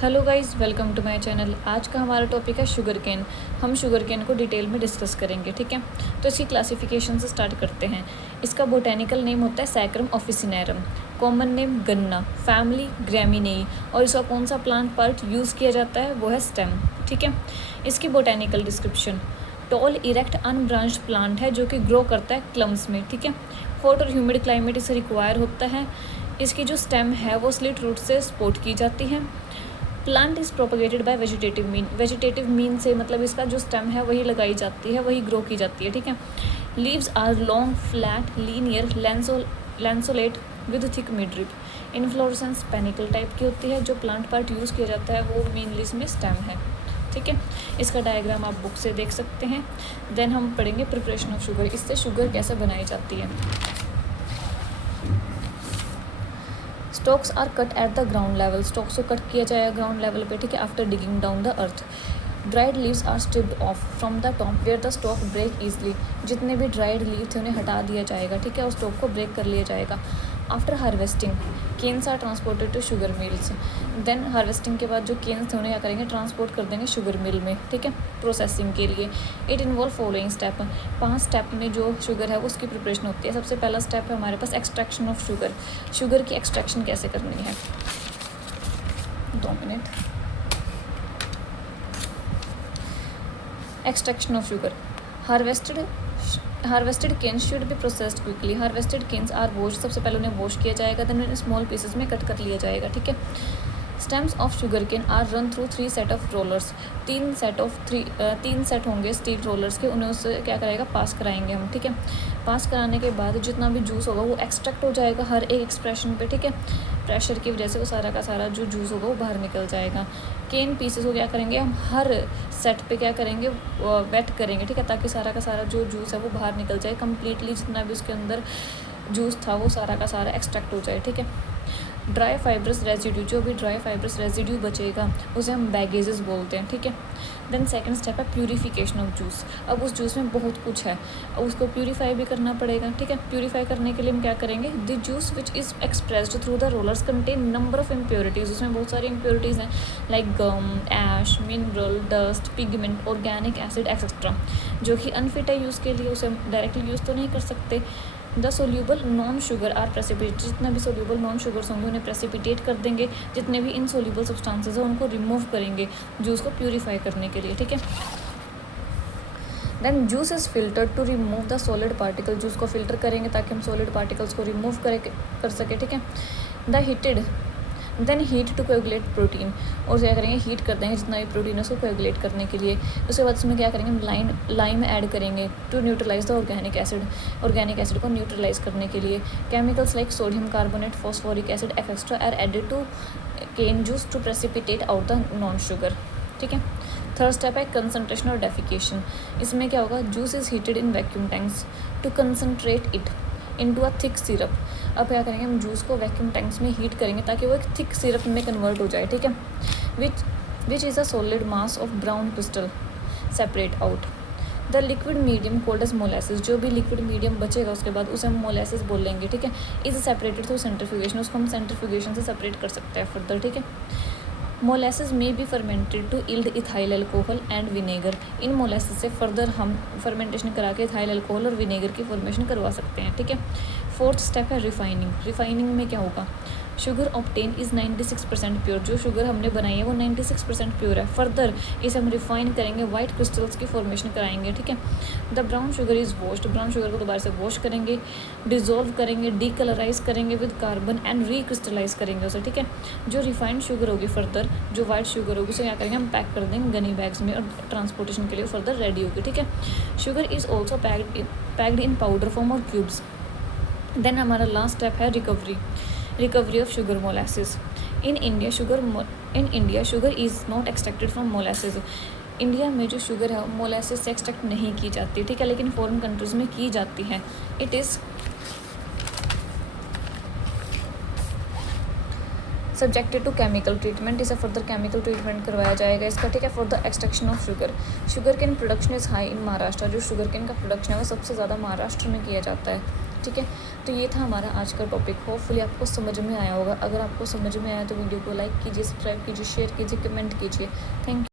Hello guys, welcome to my channel. आज का हमारा टॉपिक है शुगर केन। हम शुगर केन को डिटेल में डिस्कस करेंगे, ठीक है। तो इसकी क्लासिफिकेशन से स्टार्ट करते हैं। इसका बोटेनिकल नेम होता है सैक्रम ऑफिसिनेरम, कॉमन नेम गन्ना, फैमिली ग्रैमिनेई, और इसका कौन सा प्लांट पार्ट यूज़ किया जाता है वो है स्टेम, ठीक है। इसकी botanical description, tall erect unbranched plant है जो कि ग्रो करता है क्लम्स में, ठीक है। हॉट और ह्यूमिड क्लाइमेट इसे रिक्वायर होता है। इसकी जो स्टेम है वो स्लिट रूट से सपोर्ट की जाती है। Plant is propagated bye vegetative mean से मतलब इसका जो स्टेम है वही लगाई जाती है, वही ग्रो की जाती है, ठीक है। Leaves are long flat linear lanceolate with thick midrib. Inflorescence panicle type की होती है। जो प्लांट पार्ट यूज़ किया जाता है वो मेनली इसमें स्टेम है, ठीक है। इसका डायग्राम आप बुक से देख सकते हैं। देन हम पढ़ेंगे प्रिपरेशन ऑफ शुगर, इससे शुगर कैसे बनाई जाती है। Stalks are cut at the ground level, stalks को कट किया जाएगा ग्राउंड लेवल पे, ठीक है, after digging down the earth. Dried leaves are stripped off from the top where the stalk break easily. जितने भी ड्राइड लीव थे उन्हें हटा दिया जाएगा, ठीक है, और स्टॉक को ब्रेक कर लिया जाएगा। After harvesting canes are transported to sugar mills. Then harvesting के बाद जो केन्स थे उन्हें क्या करेंगे, ट्रांसपोर्ट कर देंगे शुगर मिल में, ठीक है, प्रोसेसिंग के लिए। It involve following step, 5 step में जो शुगर है उसकी प्रिपरेशन होती है। सबसे पहला स्टेप है हमारे पास एक्सट्रैक्शन ऑफ शुगर। शुगर की एक्सट्रैक्शन कैसे करनी है, 2 minute. Extraction of sugar, harvested canes should be processed quickly. Harvested canes are wash, सबसे पहले उन्हें वॉश किया जाएगा, देन उन्हें स्मॉल पीसेस में कट कर लिया जाएगा, ठीक है। Stems of sugar cane are run through 3 set of rollers. 3 set होंगे स्टील रोलर्स के, उन्हें उससे क्या करेगा, पास कराएंगे हम, ठीक है। पास कराने के बाद जितना भी जूस होगा वो एक्सट्रैक्ट हो जाएगा हर एक एक्सप्रेशन पे, ठीक है। प्रेशर की वजह से वो सारा का सारा जो जूस होगा वो बाहर निकल जाएगा। केन पीसेस को क्या करेंगे हम हर सेट पे क्या करेंगे, वेट करेंगे, ठीक है, ताकि सारा का सारा जो जूस है वो बाहर निकल जाए कम्प्लीटली। जितना भी उसके अंदर जूस था वो सारा का सारा एक्सट्रैक्ट हो जाए, ठीक है। ड्राई फाइब्रस रेजिड्यू, जो भी ड्राई फाइब्रस रेजिड्यू बचेगा उसे हम बैगेजेस बोलते हैं, ठीक है। देन सेकंड स्टेप है प्यूरिफिकेशन ऑफ जूस। अब उस जूस में बहुत कुछ है, अब उसको प्यूरीफाई भी करना पड़ेगा, ठीक है। प्यूरीफाई करने के लिए हम क्या करेंगे, the juice which is expressed through the rollers contain number of impurities. उसमें बहुत सारी इम्प्योरिटीज़ हैं like gum, ash, mineral, dust, pigment, organic acid etcetera, जो कि अनफिट है यूज़ के लिए, उसे हम डायरेक्टली यूज़ तो नहीं कर सकते। The soluble non sugar are precipitate, जितने भी सोल्यूबल नॉन शुगर्स होंगे उन्हें प्रेसिपिटेट कर देंगे। जितने भी इनसोल्यूबल सब्सटेंसेस हैं उनको रिमूव करेंगे जूस को प्यूरीफाई करने के लिए, ठीक है। Then juice is filtered to remove the solid particle, juice को फिल्टर करेंगे ताकि हम सॉलिड पार्टिकल्स को रिमूव कर सके, ठीक है। The heated then heat to coagulate protein, और क्या करेंगे, हीट कर देंगे जितना भी प्रोटीन है उसको कोएगुलेट करने के लिए। उसके बाद उसमें क्या करेंगे, हम लाइम ऐड करेंगे to neutralize the organic acid को न्यूट्रलाइज करने के लिए। Chemicals like sodium carbonate, phosphoric acid etcetera are added to cane juice to precipitate out the non sugar, ठीक है। थर्ड स्टेप है कंसनट्रेशन और डेफिकेशन। इसमें क्या होगा, juice is heated in vacuum tanks to concentrate it into a thick syrup. अब क्या करेंगे, हम जूस को वैक्यूम टैंक्स में हीट करेंगे ताकि वो एक थिक सिरप में कन्वर्ट हो जाए, ठीक है। Which is a solid mass of brown crystal separate out. The liquid medium called as molasses, जो भी लिक्विड मीडियम बचेगा उसके बाद उसे हम मोलेसिस बोलेंगे, ठीक है। इज सेपरेटेड थ्रू सेंट्रीफ्यूगेशन, उसको हम सेंट्रीफ्यूगेशन से सेपरेट कर सकते हैं फर्दर, ठीक है। मोलेसिस में be fermented to yield ethyl alcohol and vinegar. इन मोलेसिस से फर्दर हम फर्मेंटेशन करा के इथाइल अल्कोहल और विनेगर की फॉर्मेशन करवा सकते हैं, ठीक है। फोर्थ स्टेप है रिफाइनिंग। रिफाइनिंग में क्या होगा, शुगर ऑब्टेन इज़ 96% प्योर, जो शुगर हमने बनाई है वो 96% प्योर है। फर्दर इसे हम रिफाइन करेंगे, वाइट क्रिस्टल्स की फॉर्मेशन कराएंगे, ठीक है। The brown sugar is washed, brown sugar को दोबारा से वॉश करेंगे, डिजोल्व करेंगे, डीकलराइज करेंगे विद कार्बन एंड रिक्रिस्टलाइज करेंगे उसे, ठीक है। जो रिफाइंड शुगर होगी फर्दर, जो वाइट शुगर होगी उसे क्या करेंगे, हम पैक कर देंगे गनी बैग्स में और ट्रांसपोर्टेशन के लिए फर्दर रेडी होगी, ठीक है। Sugar is also packed in powder form और क्यूब्स। देन हमारा लास्ट स्टेप है recovery of sugar molasses. In India sugar is not extracted from molasses. India में जो शुगर है मोलासिस से एक्सट्रैक्ट नहीं की जाती, ठीक है, लेकिन फॉरेन कंट्रीज़ में की जाती है। It is subjected to chemical treatment, इसे फर्दर केमिकल ट्रीटमेंट करवाया जाएगा इसका, ठीक है, for the extraction of sugar cane production is high in Maharashtra. जो शुगर केन का प्रोडक्शन है वो सबसे ज़्यादा महाराष्ट्र में किया जाता है। ठीक है। तो ये था हमारा आज का टॉपिक, होपफुली आपको समझ में आया होगा। अगर आपको समझ में आया तो वीडियो को लाइक कीजिए, सब्सक्राइब कीजिए, शेयर कीजिए, कमेंट कीजिए। Thank you.